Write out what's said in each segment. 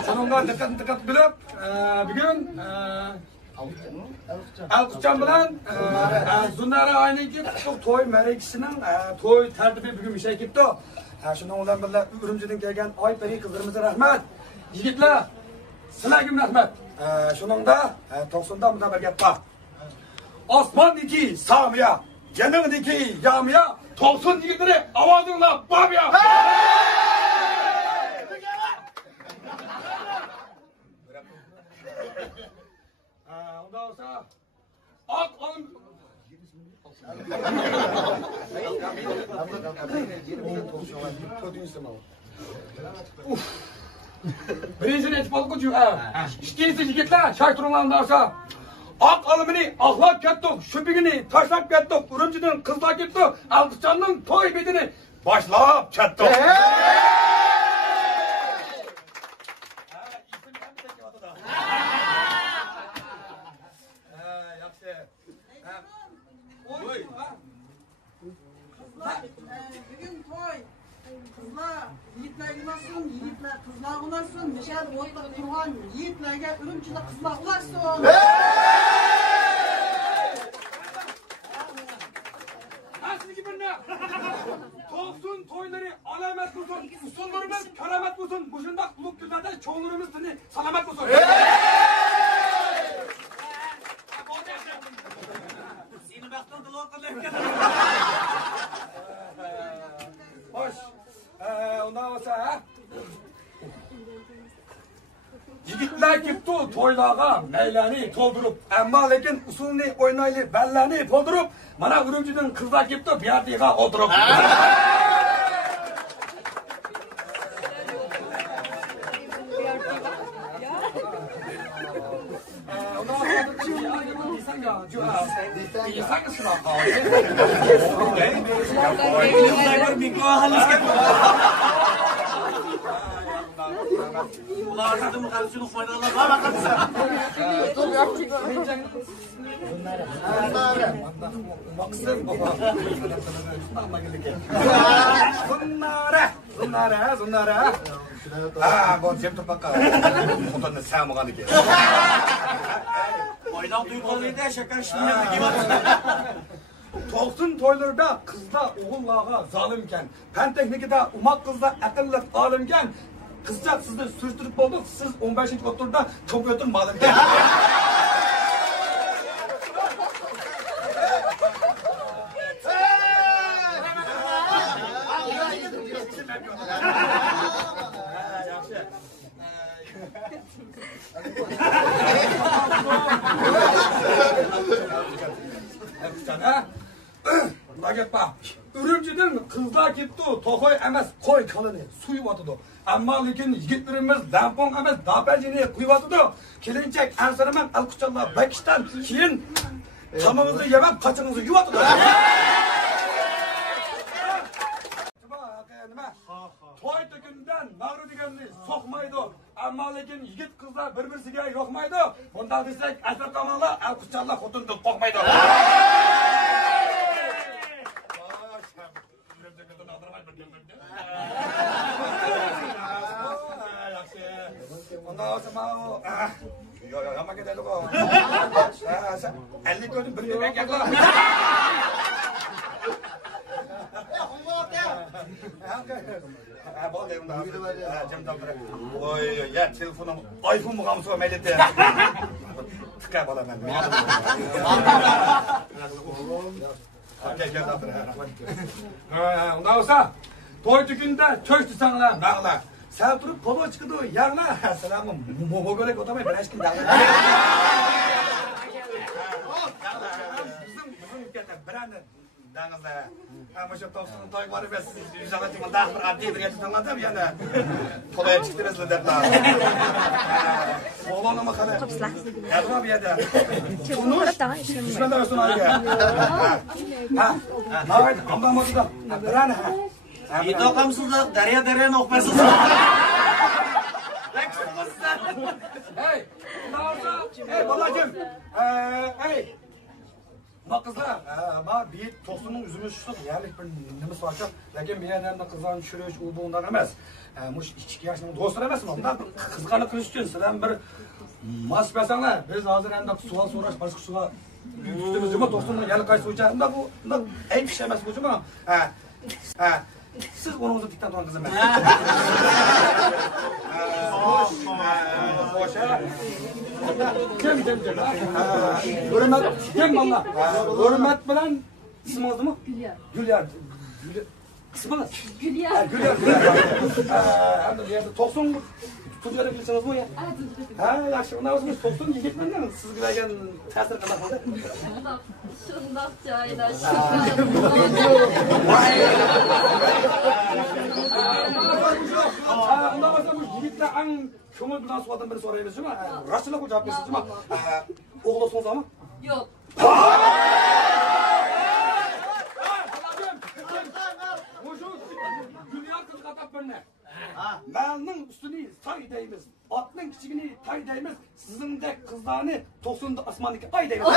Sonunda dikkat bilip bugün Alkışcan bilan Zunara ayniki to'y ma'rakasining to'y tartibi bugun mishay ketdi. Shundan bilan birga Urumchidan kelgan Oypari qizlarimizga rahmat. Yigitlar, sizlarga rahmat. Shuningda 90da bundan bir gap bor. Osmondagi Samiya, janingdagi Yamiya, 90 yigitlari ovozinglar Babiya. Ondan sonra ak alın. Birinci ne çıpalı kucu? İkincisi yigitler çay turunlarından sonra ak alımını ahlak kettik, şüphegini taşlap kettik, Urumchidan kızlar kettik, Alkışcan'ın toy bedini başlap kettik. Bugün toy, kızlar, yiğitler ulaşsın, yiğitler kızlar ulaşsın, dışarıda ortada turgan yiğitlerge Urumchida kızlar ulaşsın. Sizga bir ne? To'qson to'ylari alamat bo'lsin, usullarimiz karamat bo'lsin, bu shunday qutlug' kunlarda cho'g'larimiz tini salomat bo'lsin. Seni vaqtda duo qilayotgan. Xo'sh. Undan bo'lsa, yigitlar ketdi to'ylarga maylani to'ldirib, ammo lekin usulni o'ynayli, ballani to'ldirib, mana Urumchidan qizlar ketdi, bu yerga o'tirib. Ulardan karşılık faydalar bakarsan. Zunara. Bu cem topak. Kutanı sağmagan ki. Oynak duygularıydı şaka şimdi gibi. To'qson to'ylarda qizlar o'g'illarga zolimkan, fan texnikada umoq qizlar aqlli olimkan. Qizcha sizni surishtirib bo'ldik, siz 15-o'tirda kompyuter ma'lumkan. Urumchidan qizlar ketdi, to'qoy emas, qo'y kalini suyib Ammo lekin yigitlarimiz lampon emas, dapajini quyib Kelinchak ansiraman Alkışcanlar Pakistan keyin tamomizni yemab, qachinizni yuvib To'y to'kindan mag'rur deganni so'qmaydi. Ammo lekin yigit qizlar bir-birsiga yo'qmaydi. Bunday desak, asr tomonlar Alkışcanlar xotinni qo'qmaydi. Ondan sonra yama gidelim o. 50 koydum bir yemek yakla. Oy ya telefonum iPhone mu kalmış o mellete. Tıkay bala ben. Ondan sonra toy tükünde çöştü sana bağla. Sen durup kolu çıkıdı yarına. Selamım. Mogolek otamayı ben aşkım dağılır. Bizim ülkede bir anda dağılır. Ama şu topsunun toy var ve siz yüzalatıma daha bir adliye bir yatı anladım yani. Kolaya çıktınız mı derler. Oğlanı mı kadar? Yardım bir yerde. Konuş. Düşman da olsun abi. Ha. Evet. Amdan modu bir anda. İyi okamsızlar, derya nokmasız. Hey, hey, babacığım. Hey, Bak kızlar, bak bir tosunun üzümü şuştuk, yerlik bir nimesi var çok. Lakin bir yerden de kızların çürüyüş, bu bundan emez. Muş 2 yaşının dostları emez mi? Bundan kızgarlık kırış için sizden bir mas versenler, biz hazır hem de sual soraş, başka suğa üstümüz cuma tosunun yerlik kayısı uçağım da bu, en fiş emez bu cuma. Siz onu dikten tutan kızım ben. Boş ha. Cem. Hürmet, Cem valla. Hürmet bilen isim oldu mu? Gülyar. İsmi ne? Gülyar. Hem de bir yerde Tosun Tuncay'da bilirsiniz mi ya? Ha, yaxşı. Ondan sonra Tosun yigitmen de siz gülerken tesir kadar oldu. Şundak çayda, Ondan sonra bu yigitler en kömür bilen sualdan biri sorayımız değil mi? Raşçılık bu cevap versin değil mi? Oğlusunuz ama? Yok. Dünya kızı katak bölüne. Malının üstünü tay deyimiz, atının kiçigini tay deyimiz, sizin de kızlarını toksunda asmandaki ay deyimiz.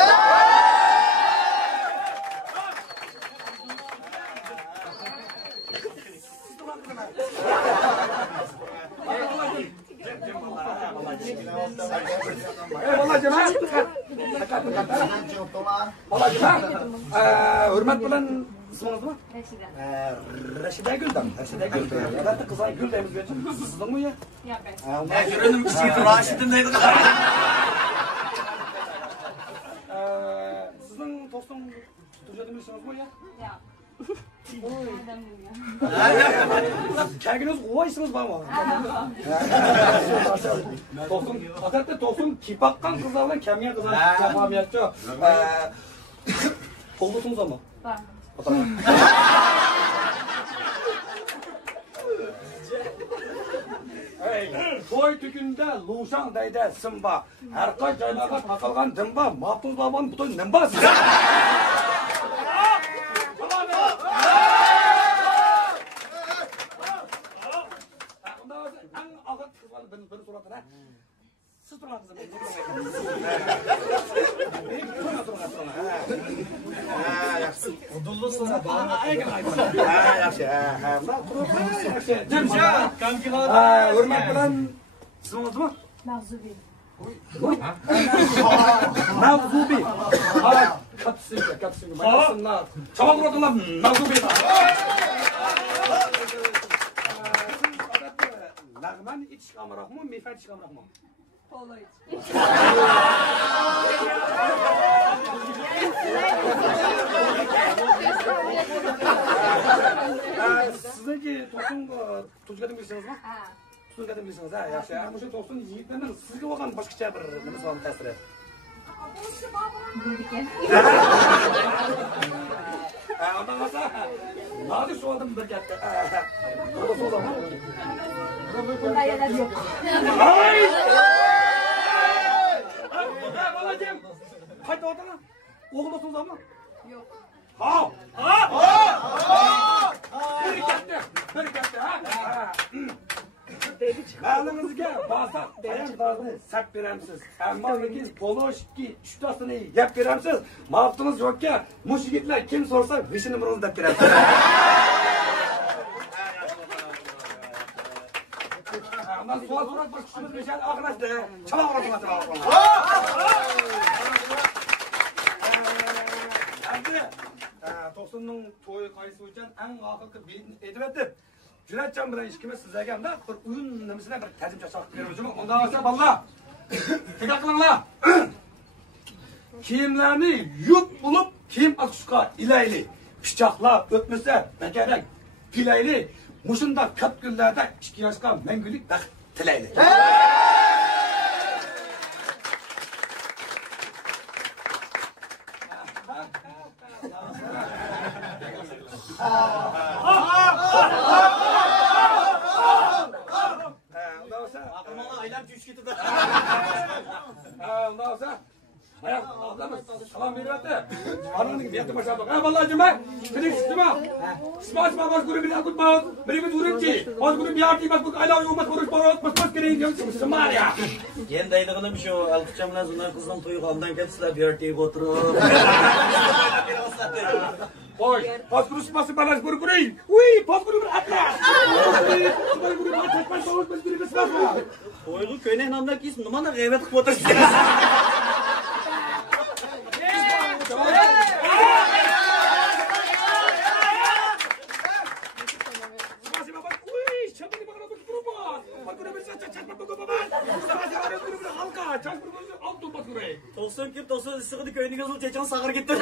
Vallahi cemaat. Vallahi cemaat. Hürmet bilen isminiz mi? Reşide Gül'den. Reşide Gül. Ya da kızay Gül deyimiz geçin. Sizin mi ya? Yok. Yürünüm kiçik Raşid'in neydi? Sizin tosun tutucu demişsiniz mi ya? Ya. Kendiniz kovaysınız bana. Tosun, hakikaten tosun kipakkan kızlarla kemiye kızlar yapamıyatçı. Oldusunuz ama. Var. Toy tükünde luşan deyde sımba. Her kaç caylarga takılgan dımba. Mahtuz babanın buton nımba size. Beni soratın ha. Siz durun kızım. Odullusun ha bana. Hürmet bilen isminiz mi? Mavzubi. Mavzubi. Katsın. Bayasınlar. Çabuk bırakınlar. Mavzubi. Lağman iç çıkamırak mı? Meyfer çıkamırak mı? Polo iç. Sizdeki tosun tuz kadın bilirsiniz mi? Ha. Tuz kadın bilirsiniz ha. Yaxşı. Ama şu tosun yigitlerden sizge olgan başkacha bir nima salom ta'siri. Buyurken. Ondan olsa nadi şu adam bir katta. O da so'zama. Bunda yerler yok. Ay! Balacığım. Haydi odana. Oğlusunuz ama. Yok. Ha! Bir katta. Ha. Malınızga basaq ayaqlarni sap beramsiz. Ammo lekin poloshki uchtasini yeb beramsiz. Maqtimiz yo'qka, mush yigitlar kim so'rsa, vishini biroz deb berasiz. Ondan sual so'rab bir kishimiz beshal og'lashdi. Chaloq uradi. Endi To'qsonning to'yi qaysi uchun eng oxirgi biletni aytib o'tib, Cüneytcan bilen işkimiz sizlerge hem de bir uyun nemisine bir tercim çaşak veriyoruz. Ondan sonra valla tekrar kılınla. Kiyimlerini yup bulup kiyim akışka ileyli. Pişakla öpmese bekerek pileyli. Muşunda köp güllerde 2 yaşka mengülük bak tileyli. Aklıma aylar düş gitti de. Ondan sonra Ayak, ablamız salam veriyordu. Ananın gibi yaptım aşağı bak. Ha vallahi cuma. Kırık sıkma. Smaç babas grubu bir akut bağ. Biri bir durumci. Az grubu bir artı bak bu aylar yoğunmat konuş boros bas gireyim diyorum. Sımar ya. Yen daydıgını bir şu alkışçamla zunlar kızdan toyu kaldan ketsinler bir örtüyü oturup. Oy, pas grubu spası balas grubu değil. Uy, pas grubu atlas. Pas grubu atlas pas boros pas grubu spası. Toygu köyne namda kis numana gıybet kıp otursun. Tosun kip tosun sıkıntı köyünü gözü çeçen sağır gitti.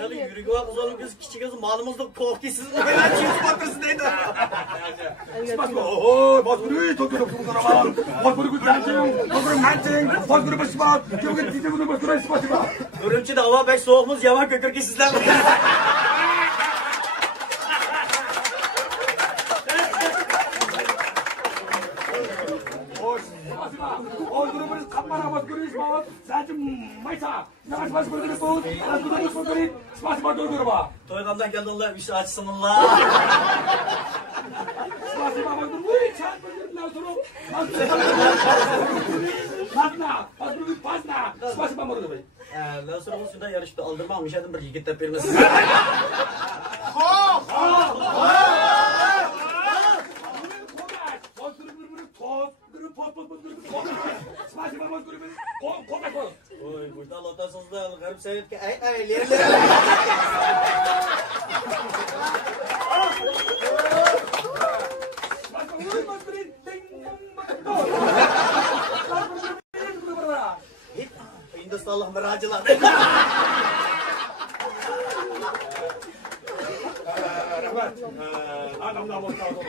Hadi yürüyü var kızalım kız küçük kız malımızda korktu siz bu kadar çift batırsın neydi? Oh, bos guru itu tu karavan. Bos guru dancing, bos guru mancing, bos guru bersepat. Juga tidak guru bergerak sepat. Örümçi de hava pek soğukmuş yaman kökür ki sizden. Bos guru berkapar, bos guru sepat. Saja maysa. Jangan bos guru sebut. Bos guru sebut. Sepat guru bah. Toygamdan geldi Allah işte açsın Allah. Spasi baba dur. Uy, çat bırakın oturup. Pasna, pasna. Spasi baba dur. Daha sonra bu suda yarışta aldırmamış adam bir yigit tepirmesi. Oy, burada Allah'tan sözde garip seyret ki ay lerler. Hindistallah meracılar. Rahmat. Adamlar boşaldı.